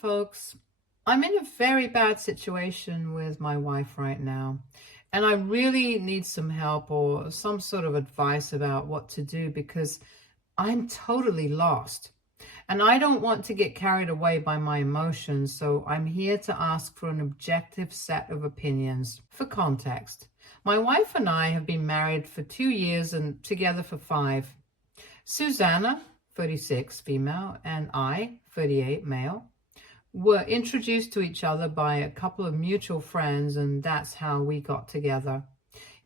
folks. I'm in a very bad situation with my wife right now, and I really need some help or some sort of advice about what to do because I'm totally lost. And I don't want to get carried away by my emotions, so I'm here to ask for an objective set of opinions. For context, my wife and I have been married for 2 years and together for 5. Susanna, 36, female, and I, 38, male, were introduced to each other by a couple of mutual friends, and that's how we got together.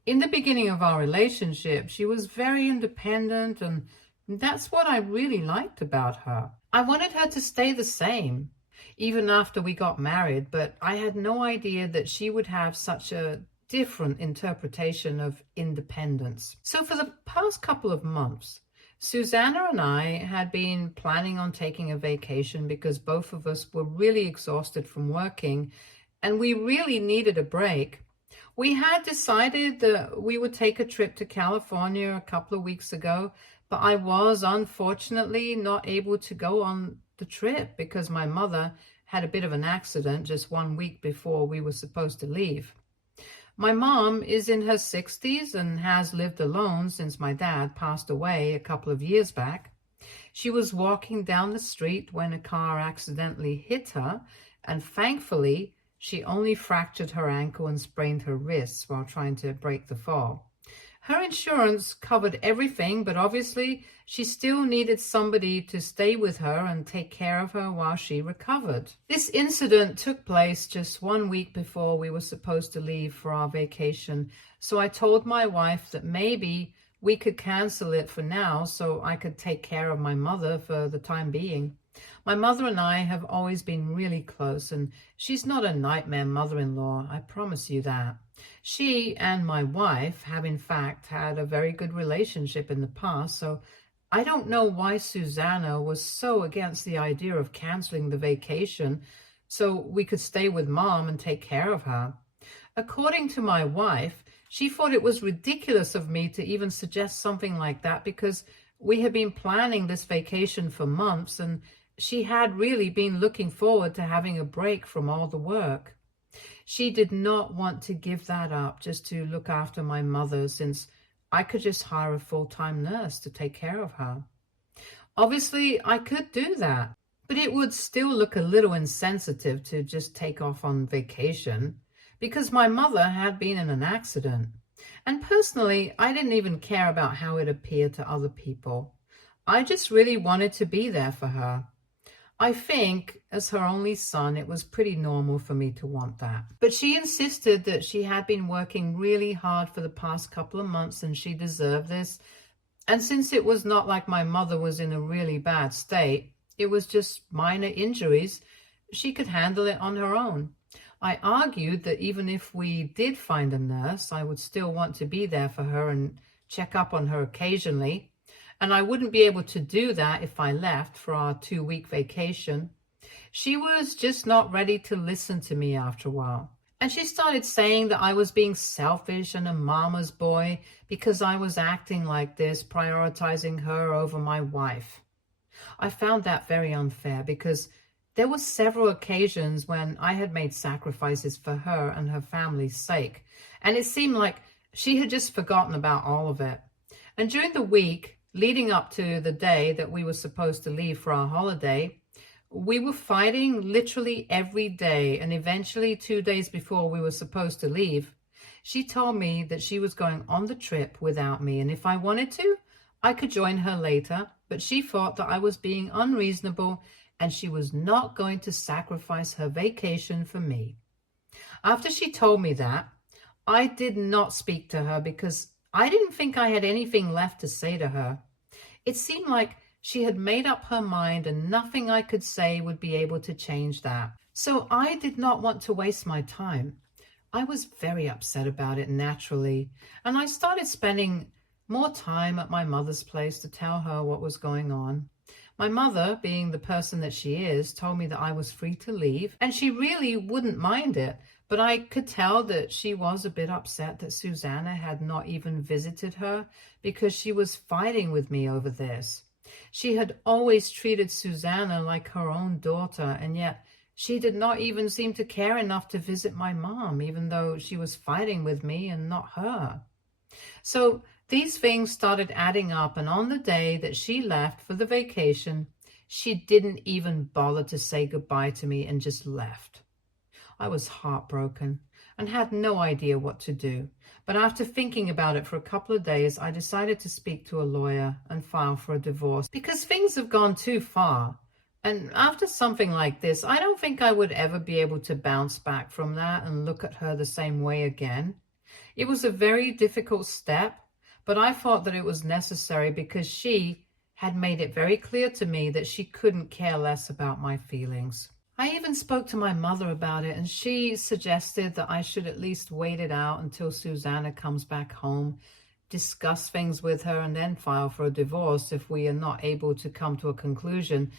In the beginning of our relationship, she was very independent, and that's what I really liked about her. I wanted her to stay the same, even after we got married, but I had no idea that she would have such a different interpretation of independence. So for the past couple of months, Susanna and I had been planning on taking a vacation because both of us were really exhausted from working and we really needed a break. We had decided that we would take a trip to California a couple of weeks ago, but I was unfortunately not able to go on the trip because my mother had a bit of an accident just 1 week before we were supposed to leave. My mom is in her 60s and has lived alone since my dad passed away a couple of years back. She was walking down the street when a car accidentally hit her, and thankfully, she only fractured her ankle and sprained her wrists while trying to break the fall. Her insurance covered everything, but obviously she still needed somebody to stay with her and take care of her while she recovered. This incident took place just 1 week before we were supposed to leave for our vacation, so I told my wife that maybe we could cancel it for now so I could take care of my mother for the time being. My mother and I have always been really close, and she's not a nightmare mother-in-law, I promise you that. She and my wife have in fact had a very good relationship in the past, so I don't know why Susanna was so against the idea of canceling the vacation so we could stay with Mom and take care of her. According to my wife, she thought it was ridiculous of me to even suggest something like that because we had been planning this vacation for months and she had really been looking forward to having a break from all the work. She did not want to give that up just to look after my mother since I could just hire a full-time nurse to take care of her. Obviously, I could do that, but it would still look a little insensitive to just take off on vacation because my mother had been in an accident. And personally, I didn't even care about how it appeared to other people. I just really wanted to be there for her. I think, as her only son, it was pretty normal for me to want that. But she insisted that she had been working really hard for the past couple of months and she deserved this. And since it was not like my mother was in a really bad state, it was just minor injuries, she could handle it on her own. I argued that even if we did find a nurse, I would still want to be there for her and check up on her occasionally. And I wouldn't be able to do that if I left for our 2-week vacation. She was just not ready to listen to me after a while. And she started saying that I was being selfish and a mama's boy because I was acting like this, prioritizing her over my wife. I found that very unfair because there were several occasions when I had made sacrifices for her and her family's sake, and it seemed like she had just forgotten about all of it. And during the week leading up to the day that we were supposed to leave for our holiday, we were fighting literally every day, and eventually 2 days before we were supposed to leave, she told me that she was going on the trip without me, and if I wanted to, I could join her later, but she thought that I was being unreasonable and she was not going to sacrifice her vacation for me. After she told me that, I did not speak to her because I didn't think I had anything left to say to her. It seemed like she had made up her mind and nothing I could say would be able to change that. So I did not want to waste my time. I was very upset about it naturally, and I started spending more time at my mother's place to tell her what was going on. My mother, being the person that she is, told me that I was free to leave, and she really wouldn't mind it, but I could tell that she was a bit upset that Susanna had not even visited her because she was fighting with me over this. She had always treated Susanna like her own daughter, and yet She did not even seem to care enough to visit my mom, even though she was fighting with me and not her. So these things started adding up, and on the day that she left for the vacation, she didn't even bother to say goodbye to me and just left. I was heartbroken and had no idea what to do. But after thinking about it for a couple of days, I decided to speak to a lawyer and file for a divorce because things have gone too far. And after something like this, I don't think I would ever be able to bounce back from that and look at her the same way again. It was a very difficult step, but I thought that it was necessary because she had made it very clear to me that she couldn't care less about my feelings. I even spoke to my mother about it, and she suggested that I should at least wait it out until Susanna comes back home, discuss things with her, and then file for a divorce if we are not able to come to a conclusion.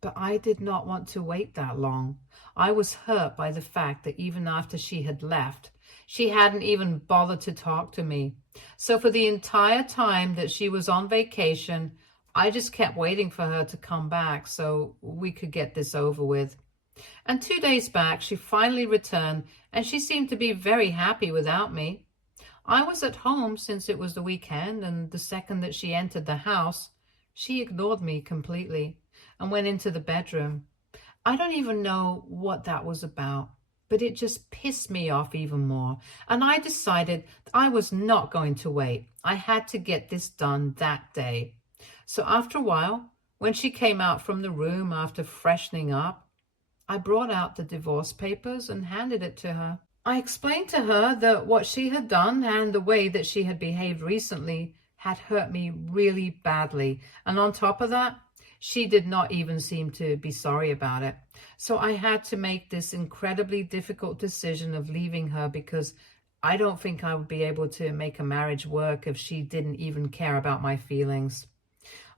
But I did not want to wait that long. I was hurt by the fact that even after she had left, she hadn't even bothered to talk to me. So for the entire time that she was on vacation, I just kept waiting for her to come back so we could get this over with. And 2 days back, she finally returned, and she seemed to be very happy without me. I was at home since it was the weekend, and the second that she entered the house, she ignored me completely and went into the bedroom. I don't even know what that was about, but it just pissed me off even more. And I decided I was not going to wait. I had to get this done that day. So after a while, when she came out from the room after freshening up, I brought out the divorce papers and handed it to her. I explained to her that what she had done and the way that she had behaved recently had hurt me really badly. And on top of that, she did not even seem to be sorry about it. So I had to make this incredibly difficult decision of leaving her because I don't think I would be able to make a marriage work if she didn't even care about my feelings.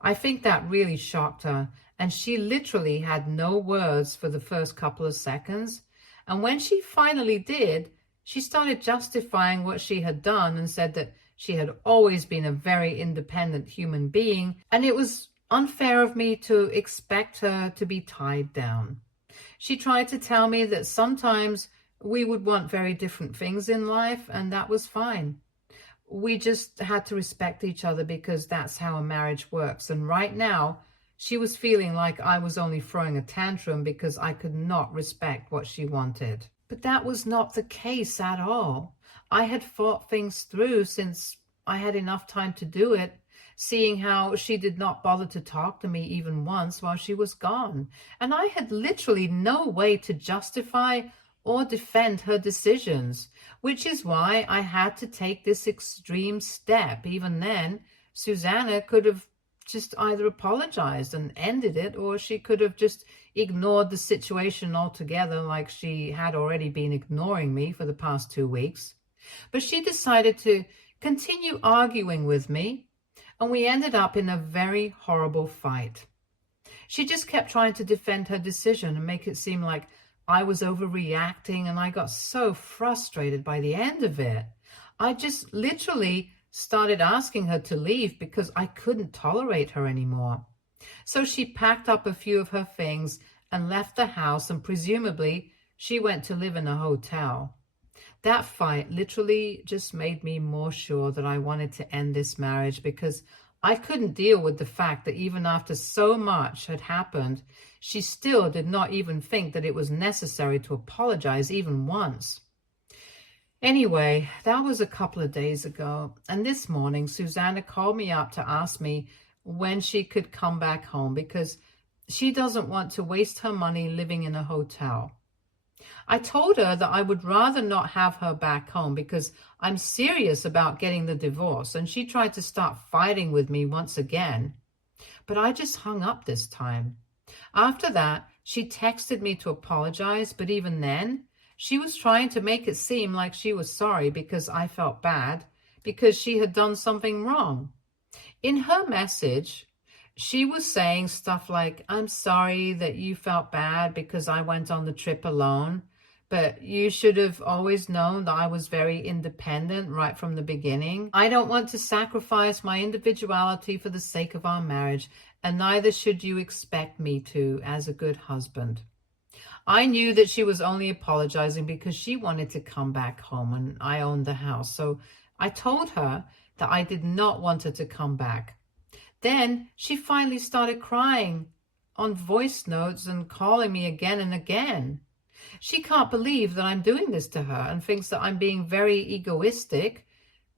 I think that really shocked her, and she literally had no words for the first couple of seconds. And when she finally did, she started justifying what she had done and said that she had always been a very independent human being, and it was unfair of me to expect her to be tied down. She tried to tell me that sometimes we would want very different things in life, and that was fine. We just had to respect each other because that's how a marriage works. And right now, she was feeling like I was only throwing a tantrum because I could not respect what she wanted. But that was not the case at all. I had thought things through since I had enough time to do it, seeing how she did not bother to talk to me even once while she was gone. And I had literally no way to justify or defend her decisions, which is why I had to take this extreme step. Even then, Susanna could have just either apologized and ended it, or she could have just ignored the situation altogether like she had already been ignoring me for the past 2 weeks. But she decided to continue arguing with me, and we ended up in a very horrible fight. She just kept trying to defend her decision and make it seem like I was overreacting, and I got so frustrated by the end of it. I just literally started asking her to leave because I couldn't tolerate her anymore. So she packed up a few of her things and left the house, and presumably she went to live in a hotel. That fight literally just made me more sure that I wanted to end this marriage because I couldn't deal with the fact that even after so much had happened, she still did not even think that it was necessary to apologize even once. Anyway, that was a couple of days ago, and this morning Susanna called me up to ask me when she could come back home because she doesn't want to waste her money living in a hotel. I told her that I would rather not have her back home because I'm serious about getting the divorce, and she tried to start fighting with me once again. But I just hung up this time. After that, she texted me to apologize, but even then, she was trying to make it seem like she was sorry because I felt bad because she had done something wrong. In her message, she was saying stuff like, I'm sorry that you felt bad because I went on the trip alone, but you should have always known that I was very independent right from the beginning. I don't want to sacrifice my individuality for the sake of our marriage, and neither should you expect me to as a good husband. I knew that she was only apologizing because she wanted to come back home and I owned the house. So I told her that I did not want her to come back. Then she finally started crying on voice notes and calling me again and again. She can't believe that I'm doing this to her and thinks that I'm being very egoistic,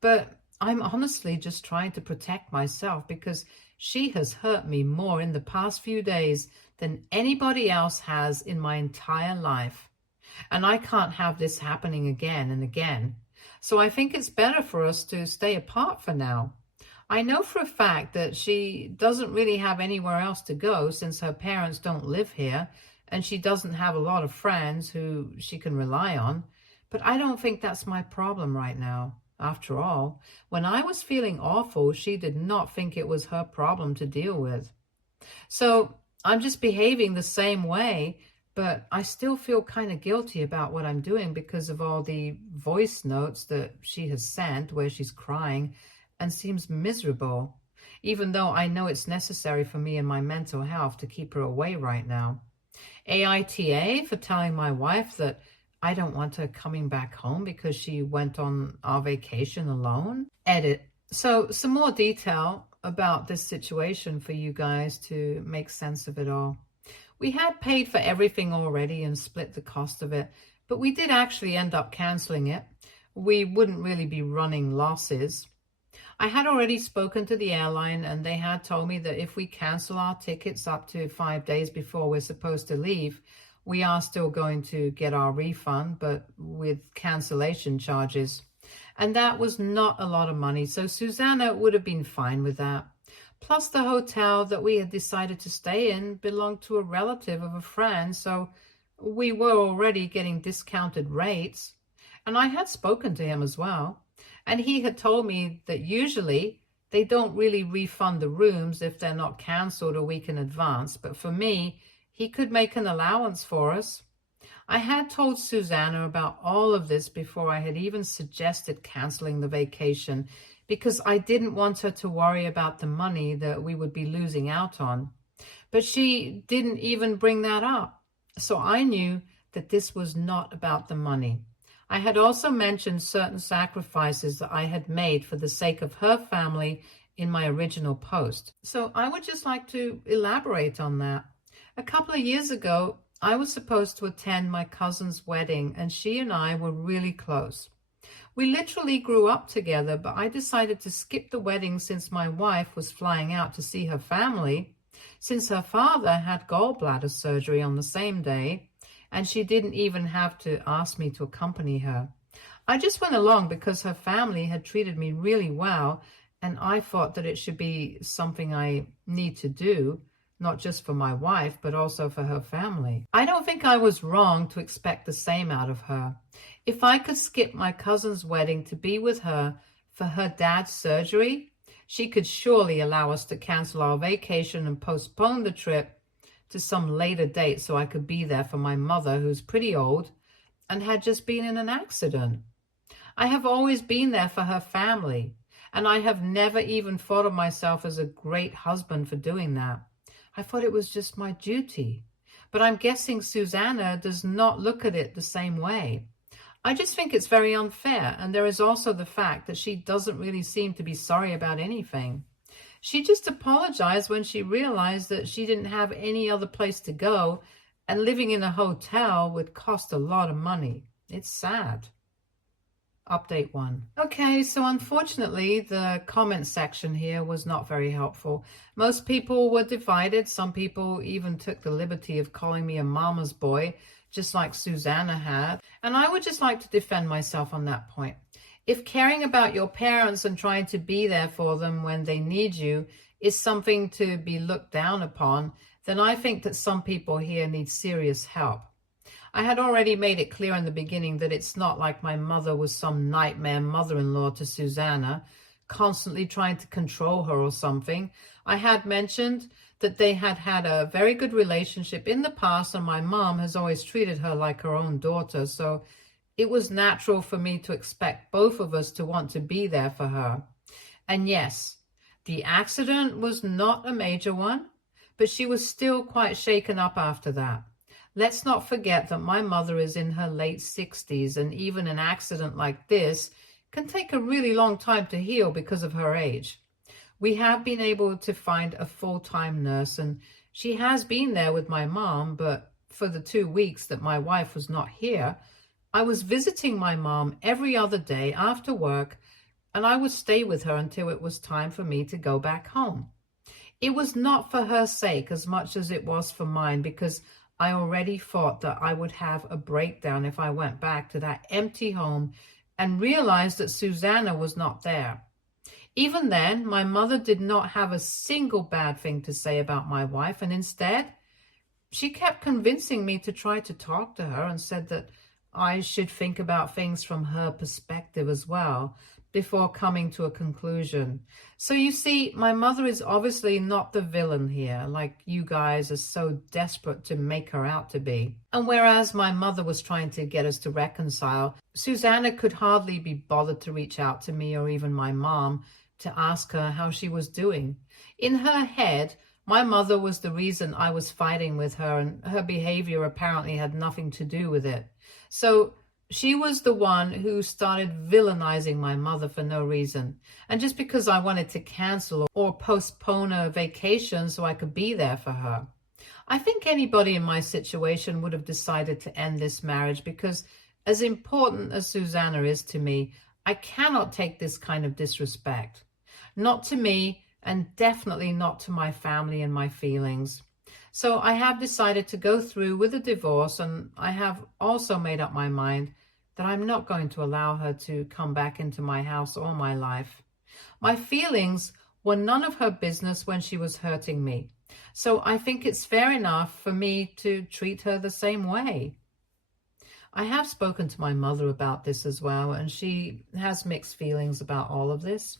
but I'm honestly just trying to protect myself because she has hurt me more in the past few days than anybody else has in my entire life. And I can't have this happening again and again. So I think it's better for us to stay apart for now. I know for a fact that she doesn't really have anywhere else to go since her parents don't live here and she doesn't have a lot of friends who she can rely on. But I don't think that's my problem right now. After all, when I was feeling awful, she did not think it was her problem to deal with. So I'm just behaving the same way, but I still feel kind of guilty about what I'm doing because of all the voice notes that she has sent where she's crying and seems miserable, even though I know it's necessary for me and my mental health to keep her away right now. AITA for telling my wife that I don't want her coming back home because she went on our vacation alone. Edit. So some more detail about this situation for you guys to make sense of it all. We had paid for everything already and split the cost of it, but we did actually end up canceling it. We wouldn't really be running losses. I had already spoken to the airline and they had told me that if we cancel our tickets up to 5 days before we're supposed to leave, we are still going to get our refund, but with cancellation charges. And that was not a lot of money, so Susanna would have been fine with that. Plus the hotel that we had decided to stay in belonged to a relative of a friend, so we were already getting discounted rates. And I had spoken to him as well. And he had told me that usually they don't really refund the rooms if they're not canceled a week in advance. But for me, he could make an allowance for us. I had told Susanna about all of this before I had even suggested canceling the vacation because I didn't want her to worry about the money that we would be losing out on. But she didn't even bring that up. So I knew that this was not about the money. I had also mentioned certain sacrifices that I had made for the sake of her family in my original post. So I would just like to elaborate on that. A couple of years ago, I was supposed to attend my cousin's wedding, and she and I were really close. We literally grew up together, but I decided to skip the wedding since my wife was flying out to see her family, since her father had gallbladder surgery on the same day, and she didn't even have to ask me to accompany her. I just went along because her family had treated me really well, and I thought that it should be something I need to do, not just for my wife, but also for her family. I don't think I was wrong to expect the same out of her. If I could skip my cousin's wedding to be with her for her dad's surgery, she could surely allow us to cancel our vacation and postpone the trip to some later date so I could be there for my mother, who's pretty old and had just been in an accident. I have always been there for her family, and I have never even thought of myself as a great husband for doing that. I thought it was just my duty. But I'm guessing Susanna does not look at it the same way. I just think it's very unfair, and there is also the fact that she doesn't really seem to be sorry about anything. She just apologized when she realized that she didn't have any other place to go, and living in a hotel would cost a lot of money. It's sad. Update 1. Okay, so unfortunately, the comment section here was not very helpful. Most people were divided. Some people even took the liberty of calling me a mama's boy, just like Susanna had. And I would just like to defend myself on that point. If caring about your parents and trying to be there for them when they need you is something to be looked down upon, then I think that some people here need serious help. I had already made it clear in the beginning that it's not like my mother was some nightmare mother-in-law to Susanna, constantly trying to control her or something. I had mentioned that they had had a very good relationship in the past, and my mom has always treated her like her own daughter, so it was natural for me to expect both of us to want to be there for her. And yes, the accident was not a major one, but she was still quite shaken up after that. Let's not forget that my mother is in her late 60s, and even an accident like this can take a really long time to heal because of her age. We have been able to find a full-time nurse, and she has been there with my mom, but for the 2 weeks that my wife was not here, I was visiting my mom every other day after work, and I would stay with her until it was time for me to go back home. It was not for her sake as much as it was for mine, because I already thought that I would have a breakdown if I went back to that empty home and realized that Susanna was not there. Even then, my mother did not have a single bad thing to say about my wife, and instead, she kept convincing me to try to talk to her and said that I should think about things from her perspective as well before coming to a conclusion. So you see, my mother is obviously not the villain here, like you guys are so desperate to make her out to be. And whereas my mother was trying to get us to reconcile, Susanna could hardly be bothered to reach out to me or even my mom to ask her how she was doing. In her head, my mother was the reason I was fighting with her, and her behavior apparently had nothing to do with it. So she was the one who started villainizing my mother for no reason. And just because I wanted to cancel or postpone a vacation so I could be there for her. I think anybody in my situation would have decided to end this marriage, because as important as Susanna is to me, I cannot take this kind of disrespect. Not to me, and definitely not to my family and my feelings. So I have decided to go through with a divorce, and I have also made up my mind that I'm not going to allow her to come back into my house or my life. My feelings were none of her business when she was hurting me. So I think it's fair enough for me to treat her the same way. I have spoken to my mother about this as well, and she has mixed feelings about all of this.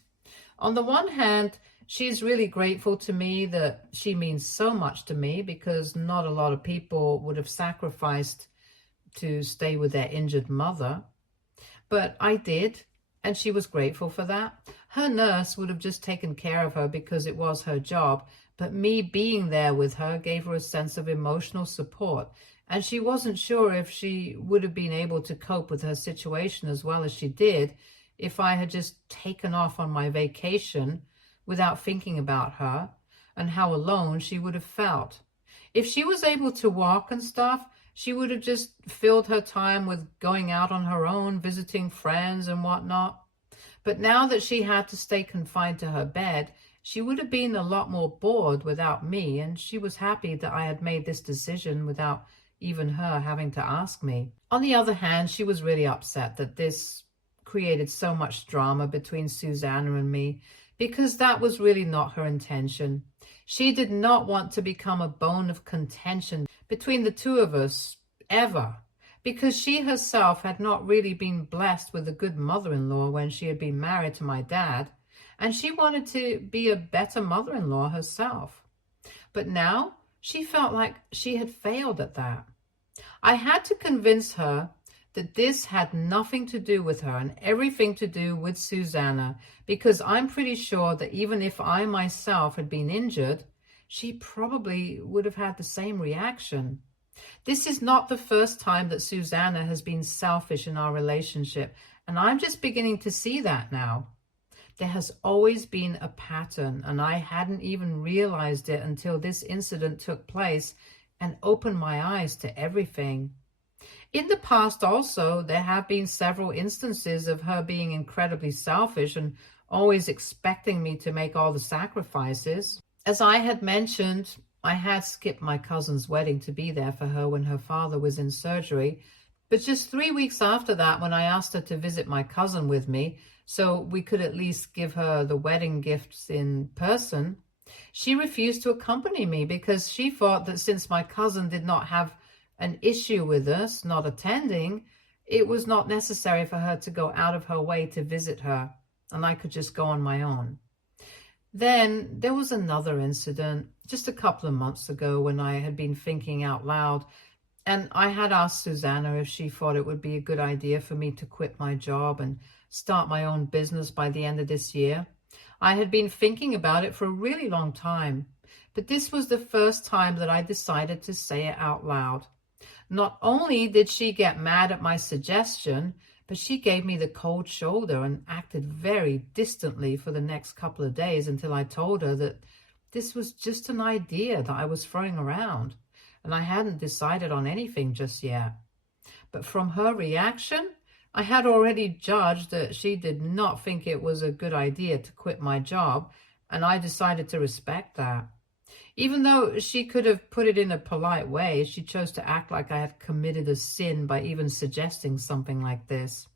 On the one hand, she's really grateful to me that she means so much to me, because not a lot of people would have sacrificed to stay with their injured mother. But I did, and she was grateful for that. Her nurse would have just taken care of her because it was her job, but me being there with her gave her a sense of emotional support, and she wasn't sure if she would have been able to cope with her situation as well as she did if I had just taken off on my vacation without thinking about her, and how alone she would have felt. If she was able to walk and stuff, she would have just filled her time with going out on her own, visiting friends and whatnot. But now that she had to stay confined to her bed, she would have been a lot more bored without me, and she was happy that I had made this decision without even her having to ask me. On the other hand, she was really upset that this created so much drama between Susanna and me, because that was really not her intention. She did not want to become a bone of contention between the two of us, ever, because she herself had not really been blessed with a good mother-in-law when she had been married to my dad, and she wanted to be a better mother-in-law herself. But now she felt like she had failed at that. I had to convince her that this had nothing to do with her and everything to do with Susanna, because I'm pretty sure that even if I myself had been injured, she probably would have had the same reaction. This is not the first time that Susanna has been selfish in our relationship, and I'm just beginning to see that now. There has always been a pattern, and I hadn't even realized it until this incident took place and opened my eyes to everything. In the past also, there have been several instances of her being incredibly selfish and always expecting me to make all the sacrifices. As I had mentioned, I had skipped my cousin's wedding to be there for her when her father was in surgery. But just 3 weeks after that, when I asked her to visit my cousin with me, so we could at least give her the wedding gifts in person, she refused to accompany me because she thought that since my cousin did not have an issue with us not attending, it was not necessary for her to go out of her way to visit her, and I could just go on my own. Then there was another incident just a couple of months ago when I had been thinking out loud, and I had asked Susanna if she thought it would be a good idea for me to quit my job and start my own business by the end of this year. I had been thinking about it for a really long time, but this was the first time that I decided to say it out loud. Not only did she get mad at my suggestion, but she gave me the cold shoulder and acted very distantly for the next couple of days until I told her that this was just an idea that I was throwing around, and I hadn't decided on anything just yet. But from her reaction, I had already judged that she did not think it was a good idea to quit my job, and I decided to respect that. Even though she could have put it in a polite way, she chose to act like I had committed a sin by even suggesting something like this.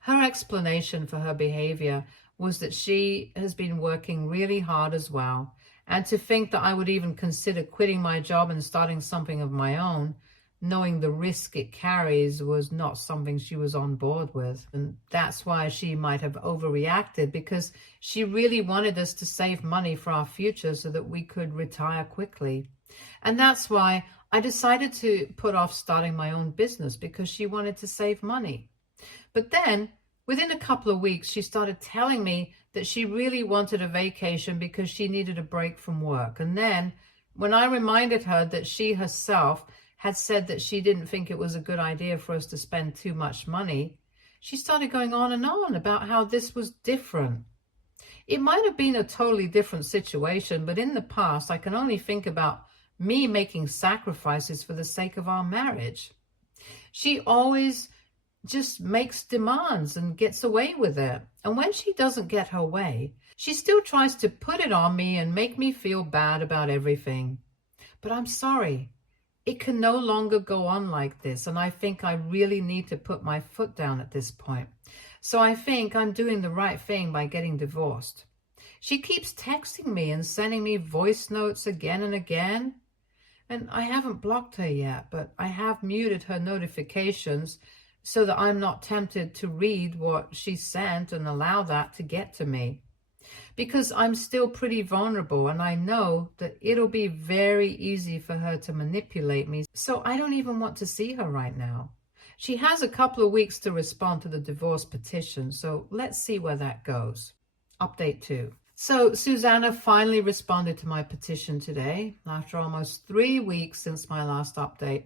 Her explanation for her behavior was that she has been working really hard as well, and to think that I would even consider quitting my job and starting something of my own, knowing the risk it carries, was not something she was on board with. And that's why she might have overreacted, because she really wanted us to save money for our future so that we could retire quickly. And that's why I decided to put off starting my own business, because she wanted to save money. But then, within a couple of weeks, she started telling me that she really wanted a vacation because she needed a break from work. And then, when I reminded her that she herself had said that she didn't think it was a good idea for us to spend too much money, she started going on and on about how this was different. It might have been a totally different situation, but in the past, I can only think about me making sacrifices for the sake of our marriage. She always just makes demands and gets away with it. And when she doesn't get her way, she still tries to put it on me and make me feel bad about everything. But I'm sorry. It can no longer go on like this, and I think I really need to put my foot down at this point. So I think I'm doing the right thing by getting divorced. She keeps texting me and sending me voice notes again and again. And I haven't blocked her yet, but I have muted her notifications so that I'm not tempted to read what she sent and allow that to get to me. Because I'm still pretty vulnerable, and I know that it'll be very easy for her to manipulate me, so I don't even want to see her right now. She has a couple of weeks to respond to the divorce petition, so let's see where that goes. Update 2. So Susanna finally responded to my petition today, after almost 3 weeks since my last update.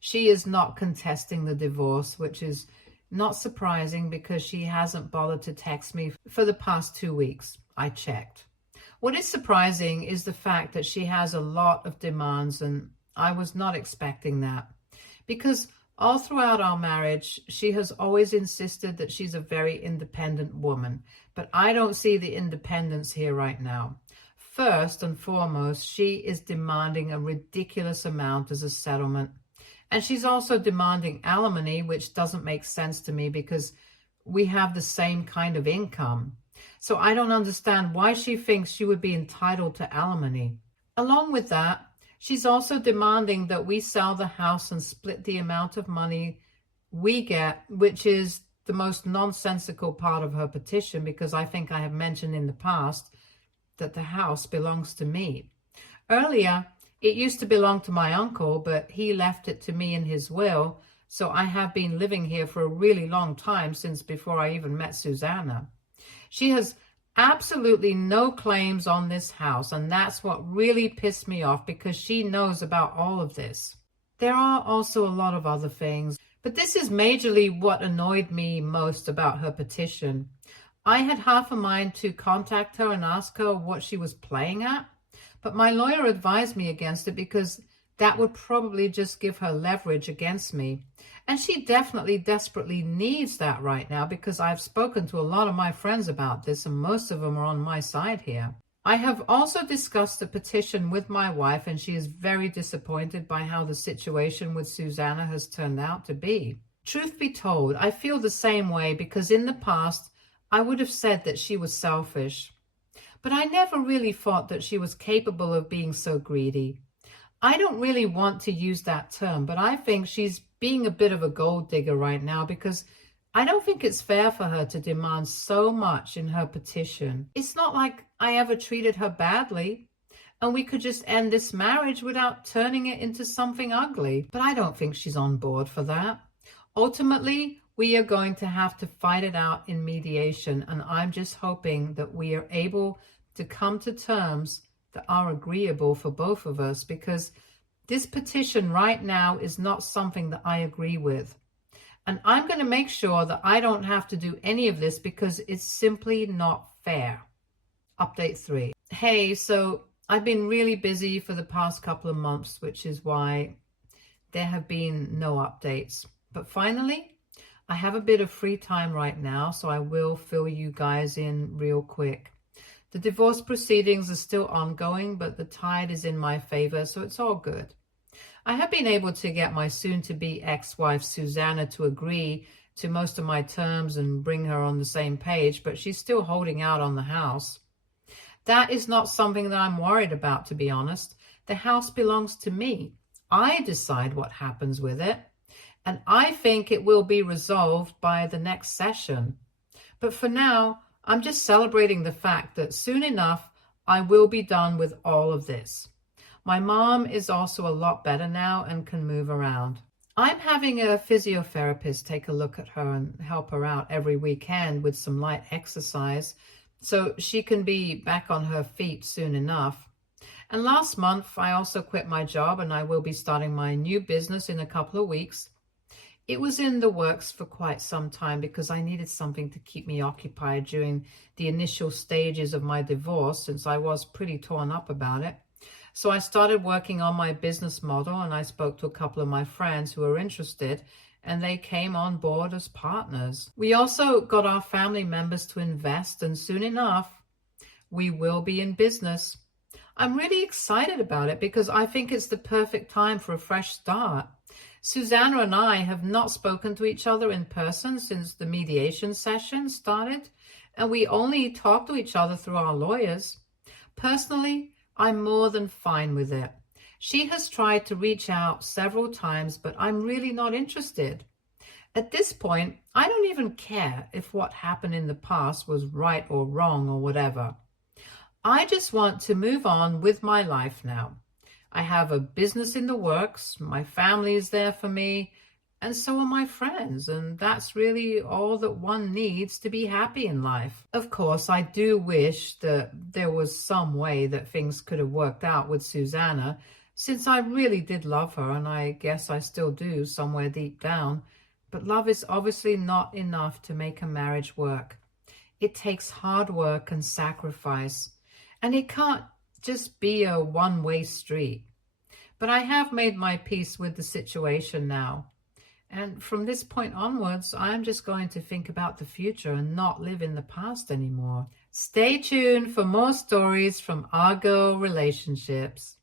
She is not contesting the divorce, which is not surprising because she hasn't bothered to text me for the past 2 weeks. I checked. What is surprising is the fact that she has a lot of demands, and I was not expecting that. Because all throughout our marriage, she has always insisted that she's a very independent woman. But I don't see the independence here right now. First and foremost, she is demanding a ridiculous amount as a settlement. And she's also demanding alimony, which doesn't make sense to me because we have the same kind of income. So I don't understand why she thinks she would be entitled to alimony. Along with that, she's also demanding that we sell the house and split the amount of money we get, which is the most nonsensical part of her petition, because I think I have mentioned in the past that the house belongs to me. Earlier, it used to belong to my uncle, but he left it to me in his will, so I have been living here for a really long time, since before I even met Susanna. She has absolutely no claims on this house, and that's what really pissed me off, because she knows about all of this. There are also a lot of other things, but this is majorly what annoyed me most about her petition. I had half a mind to contact her and ask her what she was playing at, but my lawyer advised me against it because that would probably just give her leverage against me. And she definitely desperately needs that right now, because I've spoken to a lot of my friends about this, and most of them are on my side here. I have also discussed the petition with my wife, and she is very disappointed by how the situation with Susanna has turned out to be. Truth be told, I feel the same way, because in the past, I would have said that she was selfish. But I never really thought that she was capable of being so greedy. I don't really want to use that term, but I think she's being a bit of a gold digger right now, because I don't think it's fair for her to demand so much in her petition. It's not like I ever treated her badly, and we could just end this marriage without turning it into something ugly. But I don't think she's on board for that. Ultimately, we are going to have to fight it out in mediation, and I'm just hoping that we are able to come to terms that are agreeable for both of us, because This petition right now is not something that I agree with. And I'm going to make sure that I don't have to do any of this because it's simply not fair. Update 3. Hey, so I've been really busy for the past couple of months, which is why there have been no updates. But finally, I have a bit of free time right now, so I will fill you guys in real quick. The divorce proceedings are still ongoing, but the tide is in my favor, so it's all good. I have been able to get my soon-to-be ex-wife Susanna to agree to most of my terms and bring her on the same page, but she's still holding out on the house. That is not something that I'm worried about, to be honest. The house belongs to me. I decide what happens with it, and I think it will be resolved by the next session. But for now, I'm just celebrating the fact that soon enough, I will be done with all of this. My mom is also a lot better now and can move around. I'm having a physiotherapist take a look at her and help her out every weekend with some light exercise so she can be back on her feet soon enough. And last month, I also quit my job and I will be starting my new business in a couple of weeks. It was in the works for quite some time because I needed something to keep me occupied during the initial stages of my divorce, since I was pretty torn up about it. So I started working on my business model and I spoke to a couple of my friends who were interested and they came on board as partners. We also got our family members to invest and soon enough, we will be in business. I'm really excited about it because I think it's the perfect time for a fresh start. Susanna and I have not spoken to each other in person since the mediation session started, and we only talk to each other through our lawyers. Personally, I'm more than fine with it. She has tried to reach out several times, but I'm really not interested. At this point, I don't even care if what happened in the past was right or wrong or whatever. I just want to move on with my life now. I have a business in the works, my family is there for me, and so are my friends, and that's really all that one needs to be happy in life. Of course, I do wish that there was some way that things could have worked out with Susanna, since I really did love her, and I guess I still do somewhere deep down. But love is obviously not enough to make a marriage work. It takes hard work and sacrifice, and it can't just be a one-way street. But I have made my peace with the situation now. And from this point onwards, I'm just going to think about the future and not live in the past anymore. Stay tuned for more stories from Argo Relationships.